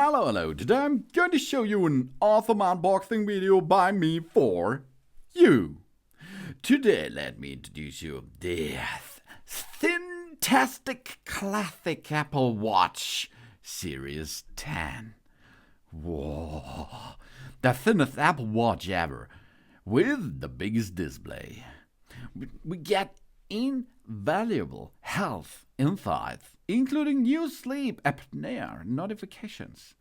Hello, today I'm going to show you an awesome unboxing video by me for you. Today let me introduce you this fantastic classic Apple Watch Series 10. Whoa, the thinnest Apple Watch ever, with the biggest display. We get invaluable health insights, including new sleep apnea notifications,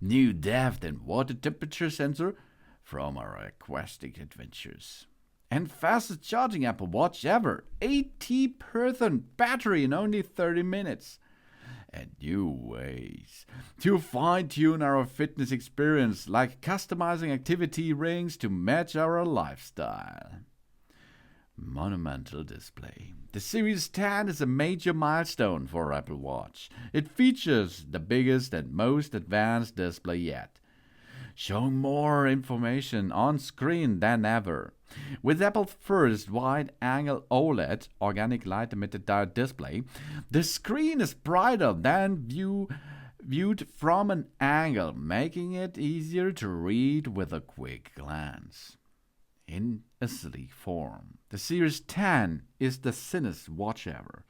new depth and water temperature sensor from our aquatic adventures, and fastest charging Apple Watch ever, 80% battery in only 30 minutes, and new ways to fine-tune our fitness experience, like customizing activity rings to match our lifestyle. Monumental display. The Series 10 is a major milestone for Apple Watch. It features the biggest and most advanced display yet, showing more information on screen than ever. With Apple's first wide-angle OLED organic light-emitted diode display, the screen is brighter than viewed from an angle, making it easier to read with a quick glance. In a sleek form, the Series 10 is the thinnest watch ever.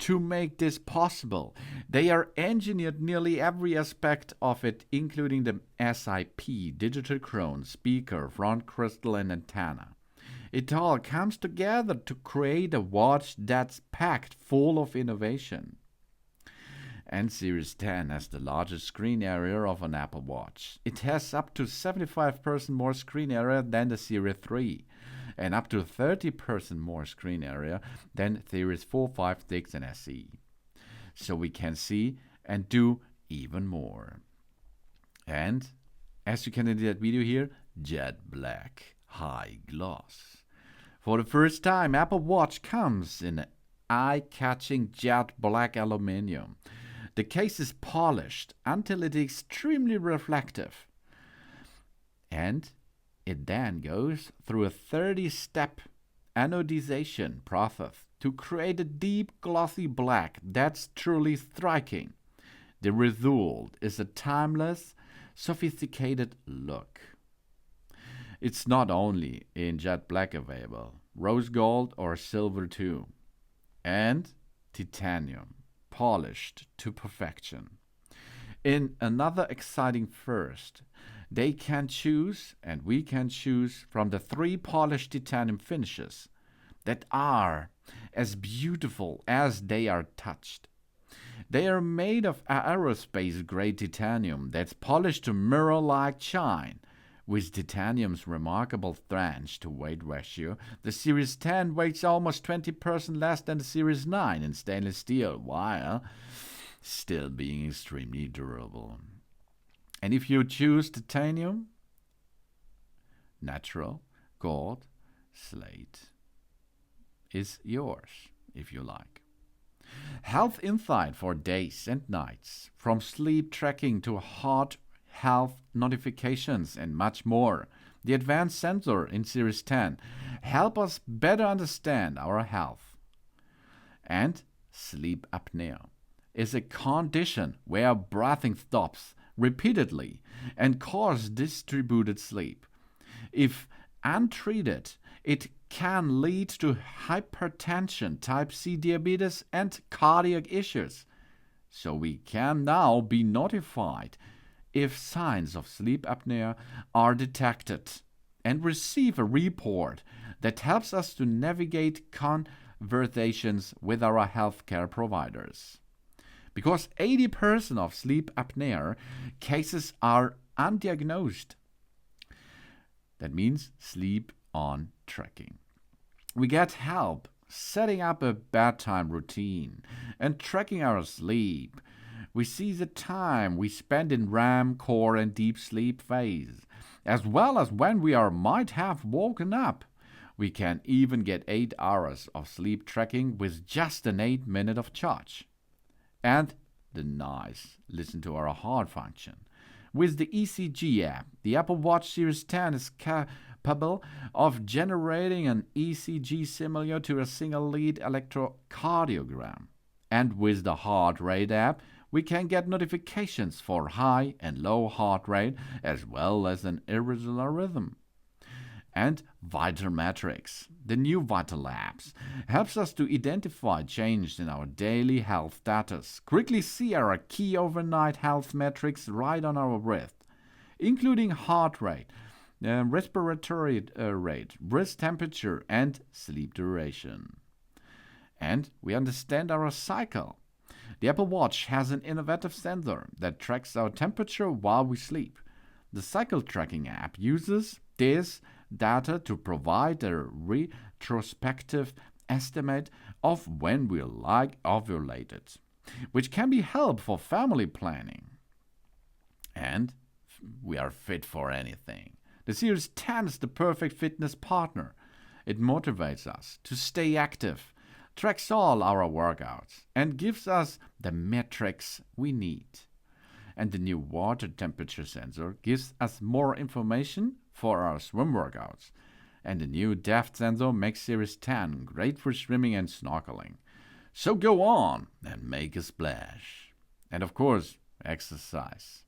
To make this possible, they are engineered nearly every aspect of it, including the SiP, digital crown, speaker, front crystal, and antenna. It all comes together to create a watch that's packed full of innovation. And Series 10 has the largest screen area of an Apple Watch. It has up to 75% more screen area than the Series 3, and up to 30% more screen area than Series 4, 5, 6, and SE. So we can see and do even more. And, as you can see in that video here, jet black, high gloss. For the first time, Apple Watch comes in eye-catching jet black aluminium. The case is polished until it is extremely reflective. And it then goes through a 30-step anodization process to create a deep glossy black that's truly striking. The result is a timeless, sophisticated look. It's not only in jet black available, rose gold or silver too, and titanium, polished to perfection. In another exciting first, they can choose, and we can choose, from the 3 polished titanium finishes that are as beautiful as they are touched. They are made of aerospace-grade titanium that's polished to mirror-like shine. With titanium's remarkable strength-to-weight ratio, the Series 10 weighs almost 20% less than the Series 9 in stainless steel, while still being extremely durable. And if you choose titanium, natural, gold, slate is yours, if you like. Health insight for days and nights, from sleep tracking to heart health notifications, and much more. The advanced sensor in Series 10 help us better understand our health. And sleep apnea is a condition where breathing stops repeatedly and causes distributed sleep. If untreated, it can lead to hypertension, type C diabetes, and cardiac issues. So we can now be notified if signs of sleep apnea are detected and receive a report that helps us to navigate conversations with our healthcare providers. Because 80% of sleep apnea cases are undiagnosed. That means sleep on tracking. We get help setting up a bedtime routine and tracking our sleep. We see the time we spend in REM, core, and deep sleep phase, as well as when we might have woken up. We can even get 8 hours of sleep tracking with just an 8-minute of charge. And listen to our heart function. With the ECG app, the Apple Watch Series 10 is capable of generating an ECG similar to a single lead electrocardiogram. And with the heart rate app, We can get notifications for high and low heart rate as well as an irregular rhythm. And Vital Metrics, the new Vital apps, helps us to identify changes in our daily health status, quickly see our key overnight health metrics right on our wrist, including heart rate, respiratory rate, wrist temperature, and sleep duration. And we understand our cycle. The Apple Watch has an innovative sensor that tracks our temperature while we sleep. The cycle tracking app uses this data to provide a retrospective estimate of when we ovulated, which can be helpful for family planning. And we are fit for anything. The Series 10 is the perfect fitness partner. It motivates us to stay active, tracks all our workouts, and gives us the metrics we need. And the new water temperature sensor gives us more information for our swim workouts. And the new depth sensor makes Series 10 great for swimming and snorkeling. So go on and make a splash. And of course, exercise.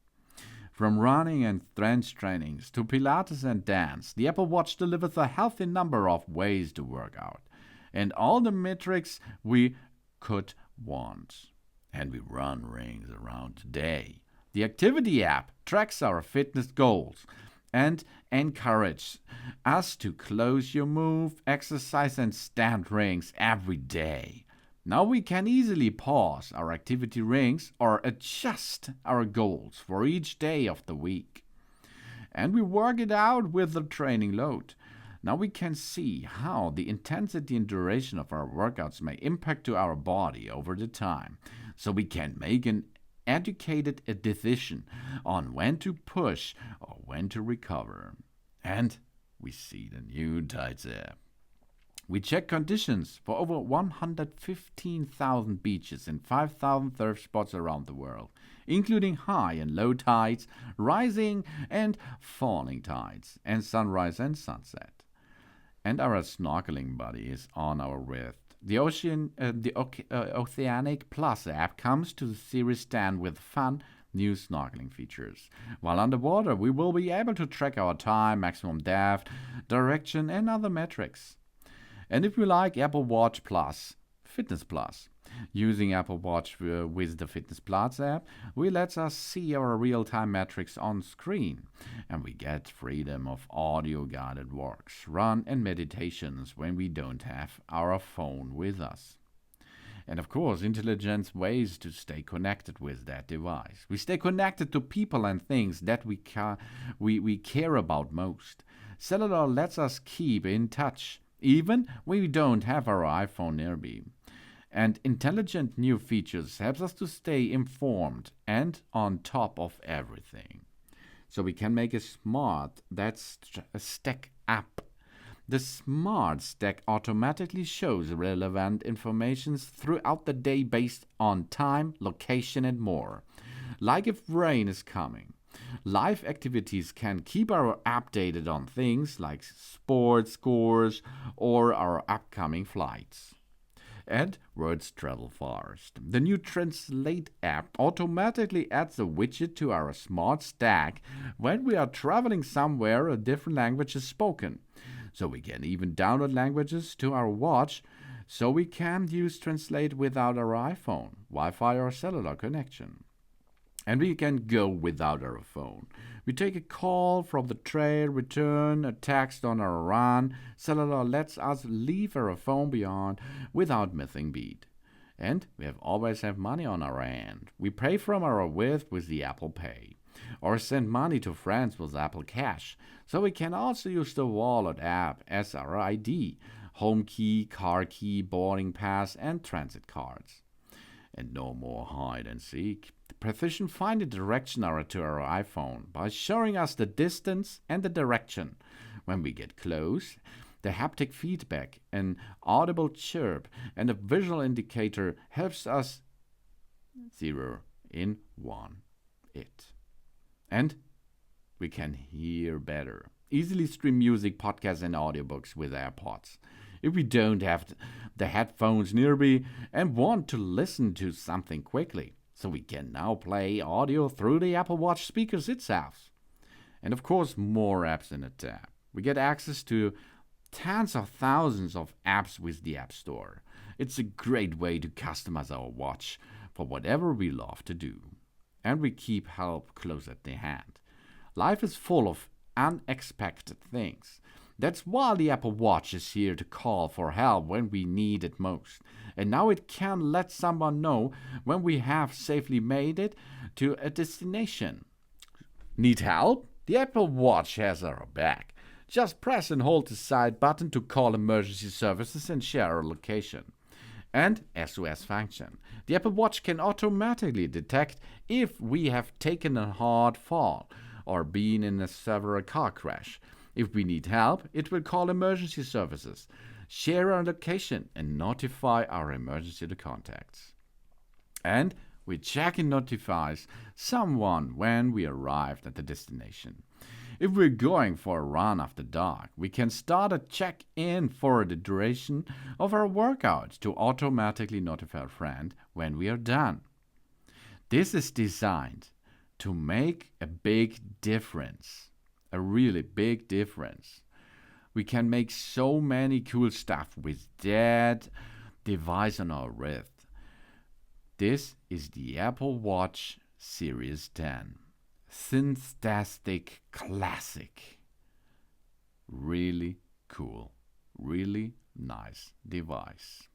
From running and strength trainings to Pilates and dance, the Apple Watch delivers a healthy number of ways to work out. And all the metrics we could want. And we run rings around today. The Activity app tracks our fitness goals and encourages us to close your move, exercise, and stand rings every day. Now we can easily pause our activity rings or adjust our goals for each day of the week. And we work it out with the training load. Now we can see how the intensity and duration of our workouts may impact to our body over the time, so we can make an educated decision on when to push or when to recover. And we see the new Tides app. We check conditions for over 115,000 beaches and 5,000 surf spots around the world, including high and low tides, rising and falling tides, and sunrise and sunset. And our snorkeling buddy is on our wrist. The Oceanic Plus app comes to the Series 10 with fun new snorkeling features. While underwater, we will be able to track our time, maximum depth, direction, and other metrics. And if you like Apple Watch Plus, Fitness Plus, using Apple Watch with the Fitness Plus app, we let us see our real-time metrics on screen, and we get freedom of audio-guided walks, run, and meditations when we don't have our phone with us. And of course, intelligent ways to stay connected with that device. We stay connected to people and things that we care about most. Cellular lets us keep in touch, even when we don't have our iPhone nearby. And intelligent new features helps us to stay informed and on top of everything. So we can make a smart stack app. The smart stack automatically shows relevant information throughout the day based on time, location, and more. Like if rain is coming. Live activities can keep our updated on things like sports scores or our upcoming flights. And words travel fast. The new Translate app automatically adds a widget to our smart stack when we are traveling somewhere a different language is spoken. So we can even download languages to our watch so we can use Translate without our iPhone, Wi-Fi or cellular connection. And we can go without our phone. We take a call from the trail, return a text on our run. Cellular lets us leave our phone behind without missing beat. And we always have money on our hand. We pay from our with the Apple Pay. Or send money to friends with Apple Cash. So we can also use the Wallet app as our ID, home key, car key, boarding pass, and transit cards. And no more hide and seek. Precision find a direction arrow to our iPhone by showing us the distance and the direction. When we get close, the haptic feedback, an audible chirp, and a visual indicator helps us 0 in 1 it. And we can hear better. Easily stream music, podcasts, and audiobooks with AirPods. If we don't have the headphones nearby and want to listen to something quickly, So we can now play audio through the Apple Watch speakers itself. And of course, more apps in a tab. We get access to tens of thousands of apps with the App Store. It's a great way to customize our watch for whatever we love to do. And we keep help close at the hand. Life is full of unexpected things. That's why the Apple Watch is here to call for help when we need it most. And now it can let someone know when we have safely made it to a destination. Need help? The Apple Watch has our back. Just press and hold the side button to call emergency services and share our location. And SOS function. The Apple Watch can automatically detect if we have taken a hard fall or been in a severe car crash. If we need help, it will call emergency services, share our location, and notify our emergency contacts. And we check and notifies someone when we arrived at the destination. If we're going for a run after dark, we can start a check-in for the duration of our workout to automatically notify a friend when we are done. This is designed to make a big difference. A really big difference. We can make so many cool stuff with that device on our wrist. This is the Apple Watch Series 10. Synthetic classic. Really cool. Really nice device.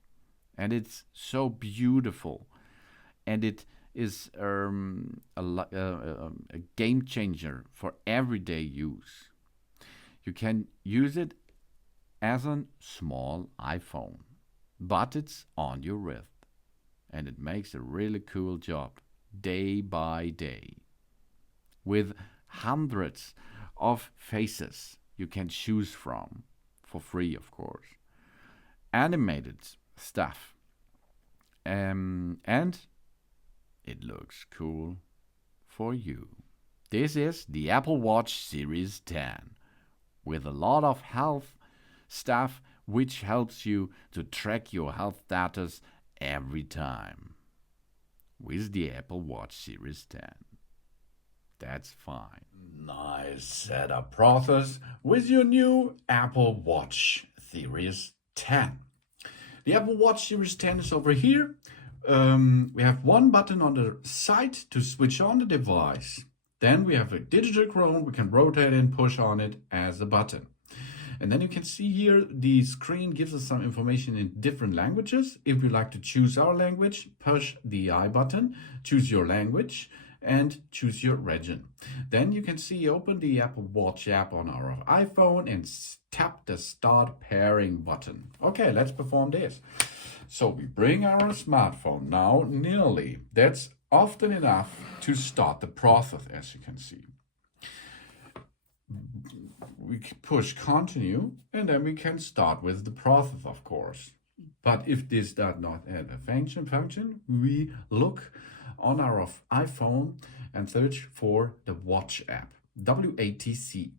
And it's so beautiful. And it is a game changer for everyday use. You can use it as a small iPhone, but it's on your wrist, and it makes a really cool job day by day. With hundreds of faces you can choose from, for free of course, animated stuff, and it looks cool for you. This is the Apple Watch Series 10 with a lot of health stuff which helps you to track your health status every time. With the Apple Watch Series 10. That's fine. Nice setup process with your new Apple Watch Series 10. The Apple Watch Series 10 is over here. We have one button on the side to switch on the device. Then we have a digital crown. We can rotate and push on it as a button. And then you can see here the screen gives us some information in different languages. If we like to choose our language, push the I button, choose your language, and choose your region. Then you can see open the Apple Watch app on our iPhone and tap the Start Pairing button. Okay, let's perform this. So we bring our smartphone now nearly. That's often enough to start the process, as you can see. We push continue, and then we can start with the process, of course. But if this does not have a function, we look on our iPhone and search for the Watch app, WATCH.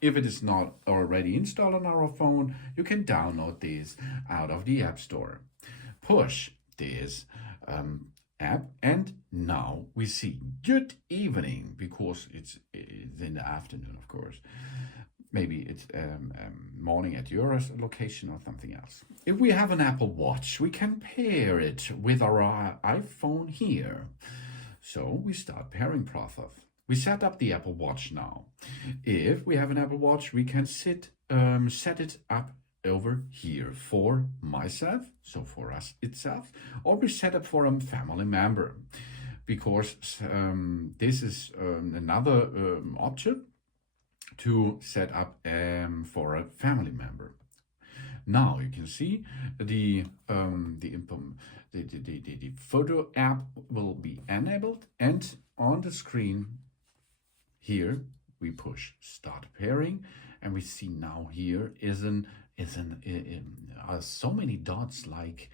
If it is not already installed on our phone, you can download this out of the App Store. Push this app, and now we see good evening, because it's in the afternoon, of course. Maybe it's morning at your location or something else. If we have an Apple Watch, we can pair it with our iPhone here. So we start pairing process. We set up the Apple Watch now. If we have an Apple Watch, we can set it up over here for myself, so for us itself, or we set up for a family member, because this is another option to set up for a family member. Now you can see the photo app will be enabled, and on the screen here we push Start Pairing, and we see now here are so many dots like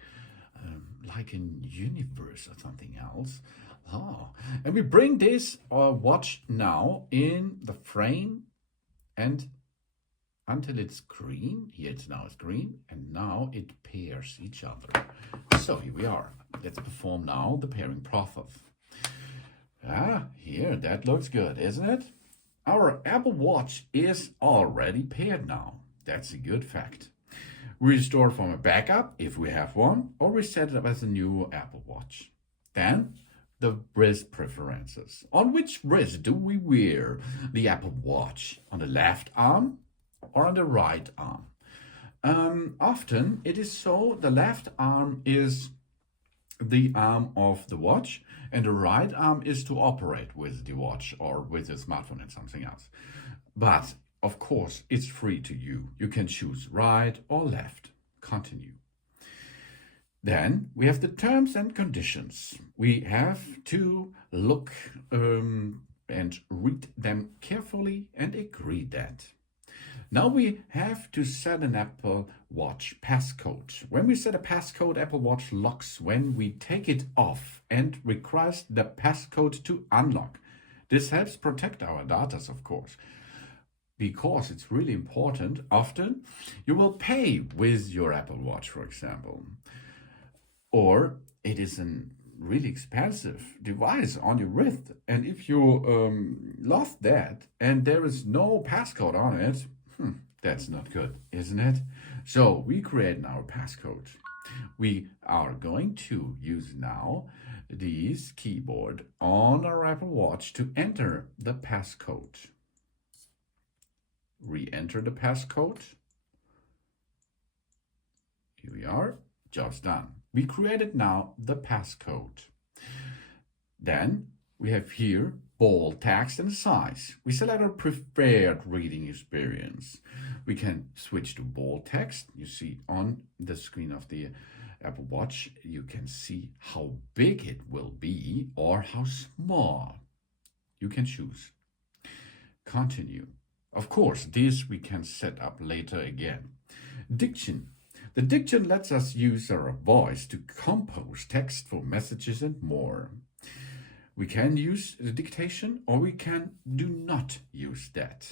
in universe or something else. Oh, and we bring this watch now in the frame, and until it's green. Here it's now green, and now it pairs each other. So here we are. Let's perform now the pairing process. Here, that looks good, isn't it? Our Apple Watch is already paired now. That's a good fact. We restore from a backup if we have one, or we set it up as a new Apple Watch. Then, the wrist preferences. On which wrist do we wear the Apple Watch? On the left arm or on the right arm? Often it is so the left arm is the arm of the watch, and the right arm is to operate with the watch or with the smartphone and something else. But of course, it's free to you. You can choose right or left. Continue. Then we have the terms and conditions. We have to look and read them carefully and agree that. Now we have to set an Apple Watch passcode. When we set a passcode, Apple Watch locks when we take it off and requires the passcode to unlock. This helps protect our data, of course, because it's really important. Often you will pay with your Apple Watch, for example, or it is a really expensive device on your wrist. And if you lost that and there is no passcode on it, that's not good, isn't it? So we create our passcode. We are going to use now this keyboard on our Apple Watch to enter the passcode. Re-enter the passcode. Here we are, job's done. We created now the passcode. Then we have here bold text and size. We select our preferred reading experience. We can switch to bold text. You see on the screen of the Apple Watch, you can see how big it will be or how small. You can choose. Continue. Of course, this we can set up later again. Diction. The diction lets us use our voice to compose text for messages and more. We can use the dictation or we can do not use that.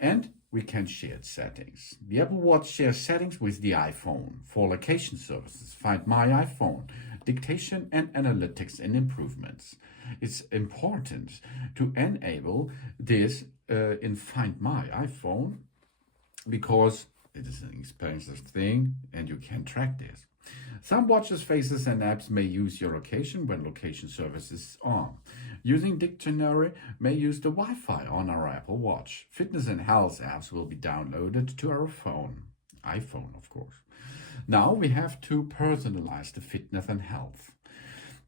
And we can share settings. The Apple Watch shares settings with the iPhone for location services, Find My iPhone, dictation and analytics and improvements. It's important to enable this in Find My iPhone because it is an expensive thing and you can track this. Some watches, faces, and apps may use your location when location service is on. Using dictionary may use the Wi-Fi on our Apple Watch. Fitness and health apps will be downloaded to our iPhone, of course. Now we have to personalize the fitness and health.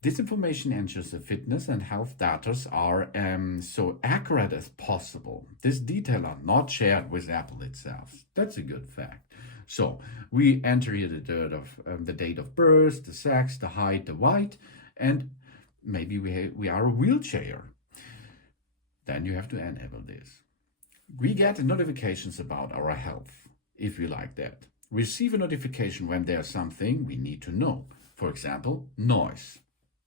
This information ensures the fitness and health data are so accurate as possible. This detail are not shared with Apple itself. That's a good fact. So we enter here the date of birth, the sex, the height, the weight, and maybe we are a wheelchair. Then you have to enable this. We get notifications about our health, if you like that. Receive a notification when there's something we need to know. For example, noise.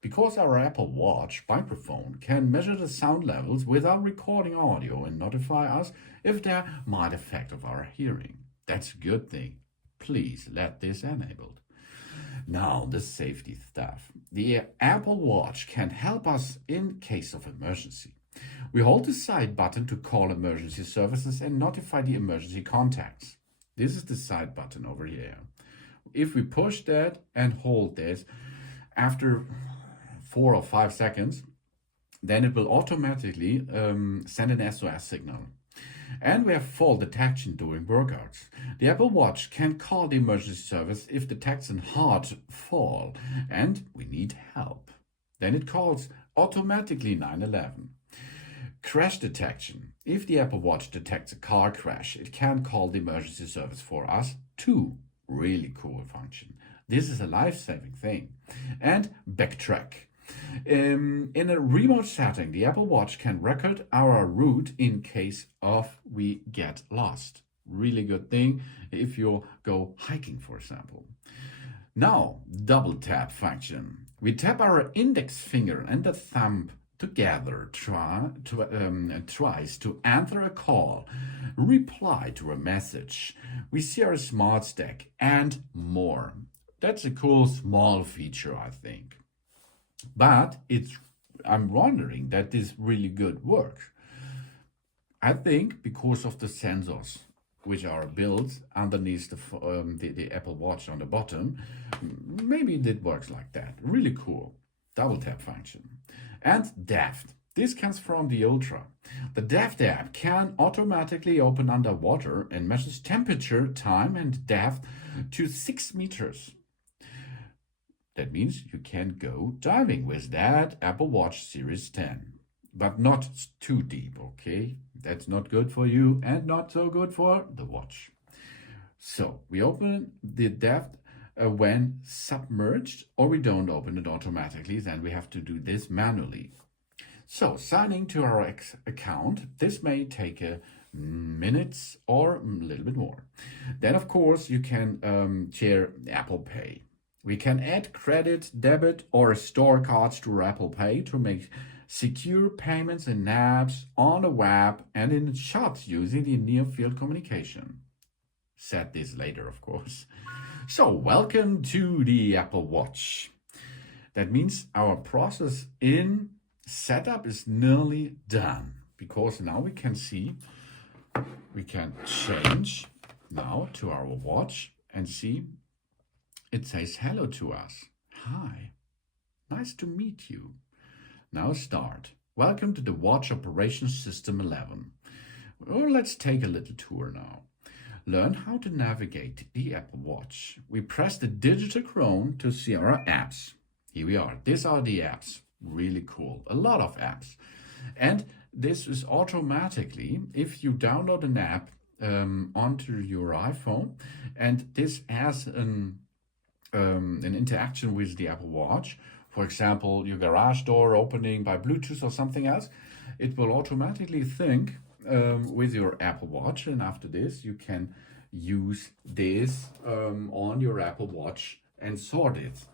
Because our Apple Watch microphone can measure the sound levels without recording audio and notify us if there might affect of our hearing. That's a good thing. Please let this enabled. Now, the safety stuff. The Apple Watch can help us in case of emergency. We hold the side button to call emergency services and notify the emergency contacts. This is the side button over here. If we push that and hold this, after 4 or 5 seconds, then it will automatically send an SOS signal. And we have fall detection during workouts. The Apple Watch can call the emergency service if detects a hard fall and we need help. Then it calls automatically 911. Crash detection. If the Apple Watch detects a car crash, it can call the emergency service for us too. Really cool function. This is a life-saving thing. And backtrack. In a remote setting, the Apple Watch can record our route in case of we get lost. Really good thing if you go hiking, for example. Now, double tap function. We tap our index finger and the thumb together tries to answer a call, reply to a message. We see our smart stack and more. That's a cool small feature, I think. But I'm wondering that this really good works. I think because of the sensors which are built underneath the Apple Watch on the bottom, maybe it works like that. Really cool. Double tap function. And depth. This comes from the Ultra. The depth app can automatically open underwater and measures temperature, time, and depth to 6 meters. That means you can go diving with that Apple Watch Series 10. But not too deep, okay? That's not good for you and not so good for the watch. So we open the depth when submerged, or we don't open it automatically, then we have to do this manually. So signing to our account, this may take a minutes or a little bit more. Then of course you can share Apple Pay. We can add credit, debit, or store cards to Apple Pay to make secure payments in apps, on the web, and in shops using the near field communication. Said this later, of course. So, welcome to the Apple Watch. That means our process in setup is nearly done, because now we can see, we can change now to our watch and see it says hello to us. Hi, nice to meet you. Now start. Welcome to the Watch Operation System 11. Well, let's take a little tour now. Learn how to navigate the Apple Watch. We press the digital crown to see our apps. Here we are. These are the apps. Really cool. A lot of apps. And this is automatically, if you download an app onto your iPhone, and this has an interaction with the Apple Watch, for example, your garage door opening by Bluetooth or something else, it will automatically think with your Apple Watch, and after this you can use this on your Apple Watch and sort it.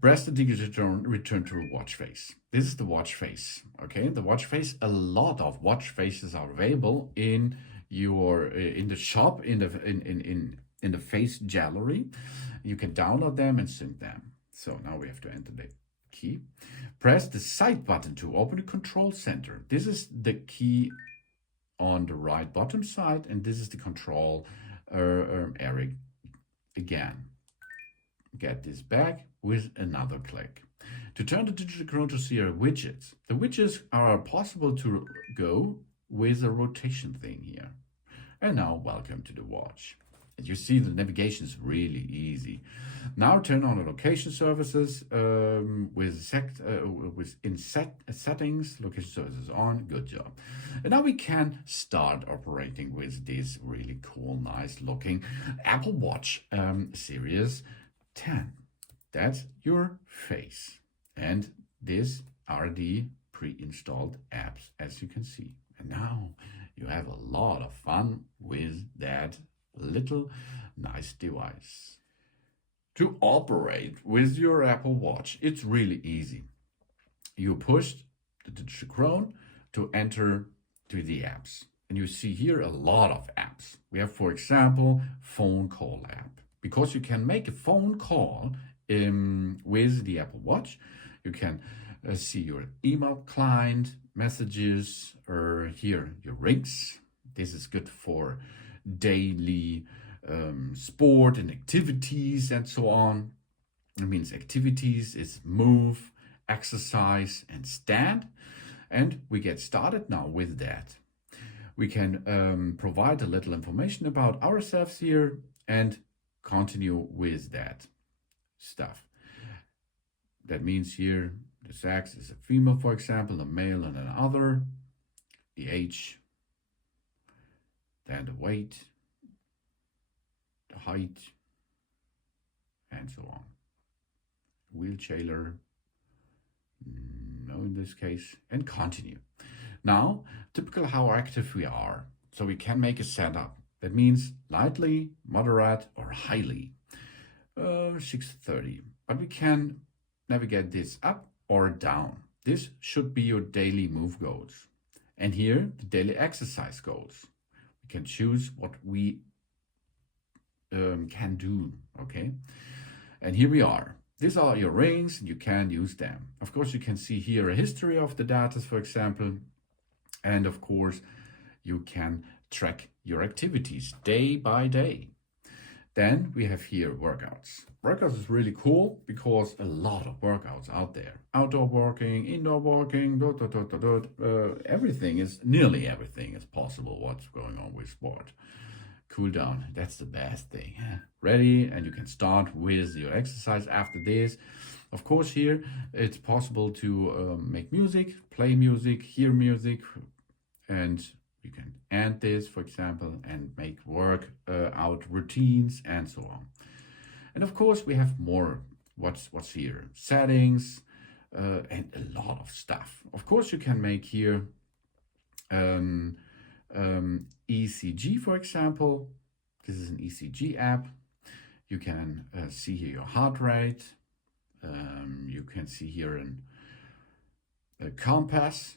Press the digital return to watch face. This is the watch face. Okay, the watch face. A lot of watch faces are available in your in the shop in the face gallery. You can download them and sync them. So now we have to enter the key. Press the side button to open the control center. This is the key on the right bottom side, and this is the control area again. Get this back with another click. To turn the digital crown to see our widgets. The widgets are possible to go with a rotation thing here. And now welcome to the watch. As you see, the navigation is really easy. Now turn on the location services in settings. Location services on. Good job. And now we can start operating with this really cool, nice looking Apple Watch Series 10. That's your face. And these are the pre-installed apps, as you can see. And now you have a lot of fun with that little nice device. To operate with your Apple Watch, it's really easy. You push the digital crown to enter to the apps. And you see here a lot of apps. We have, for example, phone call app. Because you can make a phone call with the Apple Watch, you can see your email client, messages, or here your rings. This is good for daily sport and activities and so on. It means activities is move, exercise, and stand. And we get started now with that. We can provide a little information about ourselves here and continue with that stuff. That means here the sex is a female, for example, a male and another, the age, then the weight, the height, and so on. Wheelchair, no in this case, and continue. Now, typical how active we are. So we can make a setup. That means lightly, moderate, or highly. 6:30. But we can navigate this up or down. This should be your daily move goals. And here, the daily exercise goals. We can choose what we can do, okay? And here we are. These are your rings, and you can use them. Of course, you can see here a history of the data, for example. And of course, you can track your activities day by day. Then we have here workouts. Workouts is really cool because a lot of workouts out there. Outdoor working, indoor working, nearly everything is possible what's going on with sport. Cool down, that's the best thing. Ready, and you can start with your exercise after this. Of course, here it's possible to make music, play music, hear music, and you can end this, for example, and make out routines and so on. And of course, we have more. What's here? Settings and a lot of stuff. Of course, you can make here ECG, for example. This is an ECG app. You can see here your heart rate. You can see here a compass.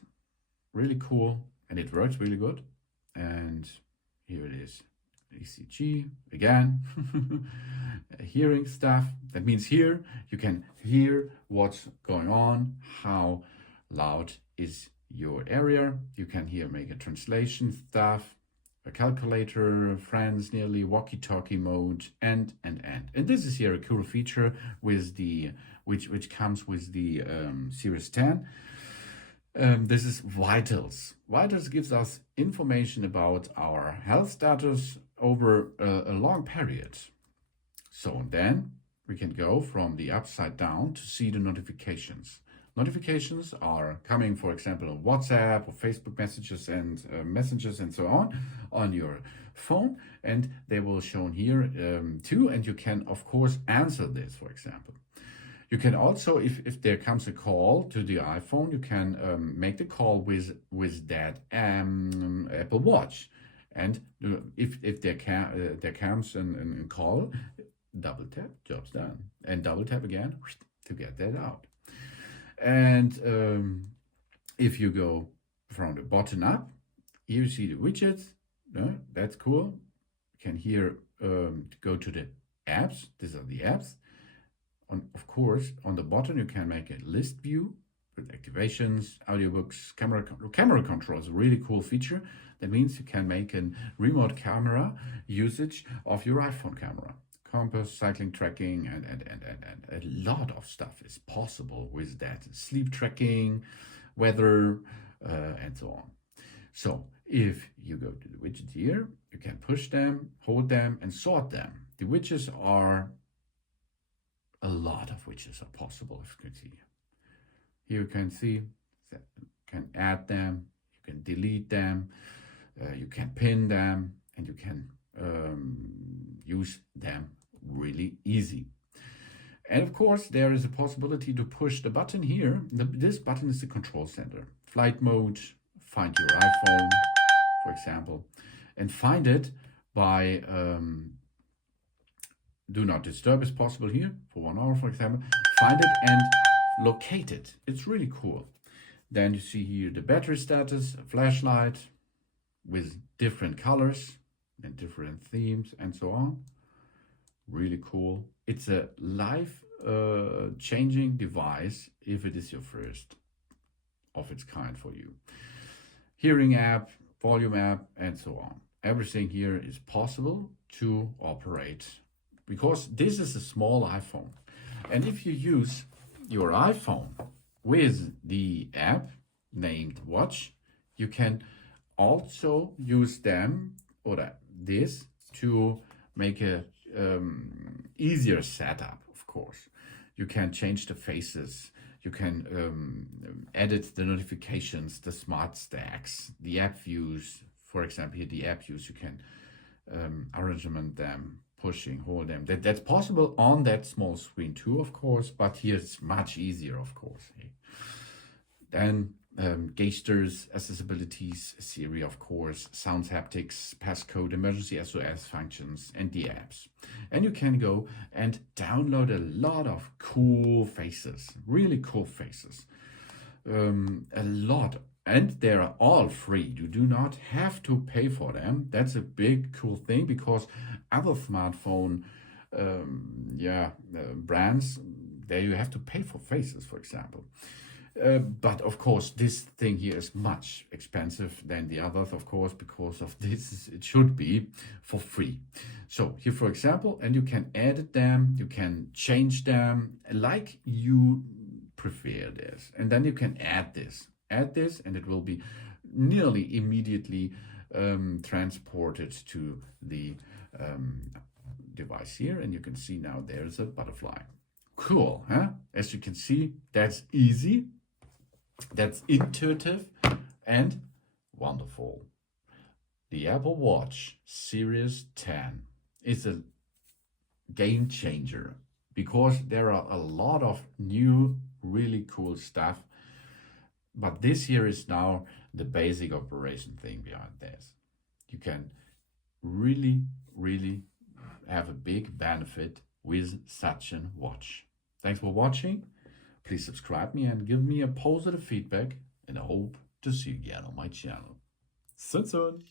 Really cool. And it works really good. And here it is, ECG again. Hearing stuff. That means here you can hear what's going on, how loud is your area. You can here make a translation stuff, a calculator, friends nearly, walkie-talkie mode, and this is here a cool feature with the which comes with the Series 10. This is Vitals. Vitals gives us information about our health status over a long period. So then we can go from the upside down to see the notifications. Notifications are coming, for example, on WhatsApp or Facebook messages and so on your phone, and they will shown here too. And you can, of course, answer this, for example. You can also, if there comes a call to the iPhone, you can make the call with that Apple Watch. And if there comes a call, double tap, job's done. And double tap again to get that out. And if you go from the bottom up, you see the widgets. That's cool. You can here go to the apps. These are the apps. Of course, on the bottom, you can make a list view with activations, audiobooks, camera control is a really cool feature. That means you can make a remote camera usage of your iPhone camera. Compass, cycling tracking, and a lot of stuff is possible with that. Sleep tracking, weather, and so on. So if you go to the widgets here, you can push them, hold them, and sort them. The widgets are a lot of widgets are possible, if you can see. Here you can see that you can add them, you can delete them, you can pin them, and you can use them really easy. And of course, there is a possibility to push the button here. This button is the control center. Flight mode, find your iPhone, for example, and find it by do not disturb is possible here for 1 hour, for example. Find it and locate it. It's really cool. Then you see here the battery status, a flashlight with different colors and different themes and so on. Really cool. It's a life changing device if it is your first of its kind for you. Hearing app, volume app, and so on. Everything here is possible to operate because this is a small iPhone. And if you use your iPhone with the app named Watch, you can also use them or this to make a easier setup. Of course, you can change the faces, you can edit the notifications, the smart stacks, the app views. For example, here the app views, you can arrangement them, pushing, hold them. That's possible on that small screen too, of course, but here it's much easier, of course. Then gestures, accessibilities, Siri, of course, sounds, haptics, passcode, emergency SOS functions, and the apps. And you can go and download a lot of cool faces, really cool faces. A lot. And they are all free. You do not have to pay for them. That's a big cool thing because other smartphone brands, there you have to pay for faces, for example. But of course, this thing here is much expensive than the others, of course, because of this, it should be for free. So here, for example, and you can edit them, you can change them like you prefer this. And then you can add this, and it will be nearly immediately transported to the device here. And you can see now there's a butterfly. Cool, huh? As you can see, that's easy, that's intuitive, and wonderful. The Apple Watch Series 10 is a game changer because there are a lot of new, really cool stuff. But this here is now the basic operation thing behind this. You can really, really have a big benefit with such a watch. Thanks for watching. Please subscribe me and give me a positive feedback, and I hope to see you again on my channel. Soon.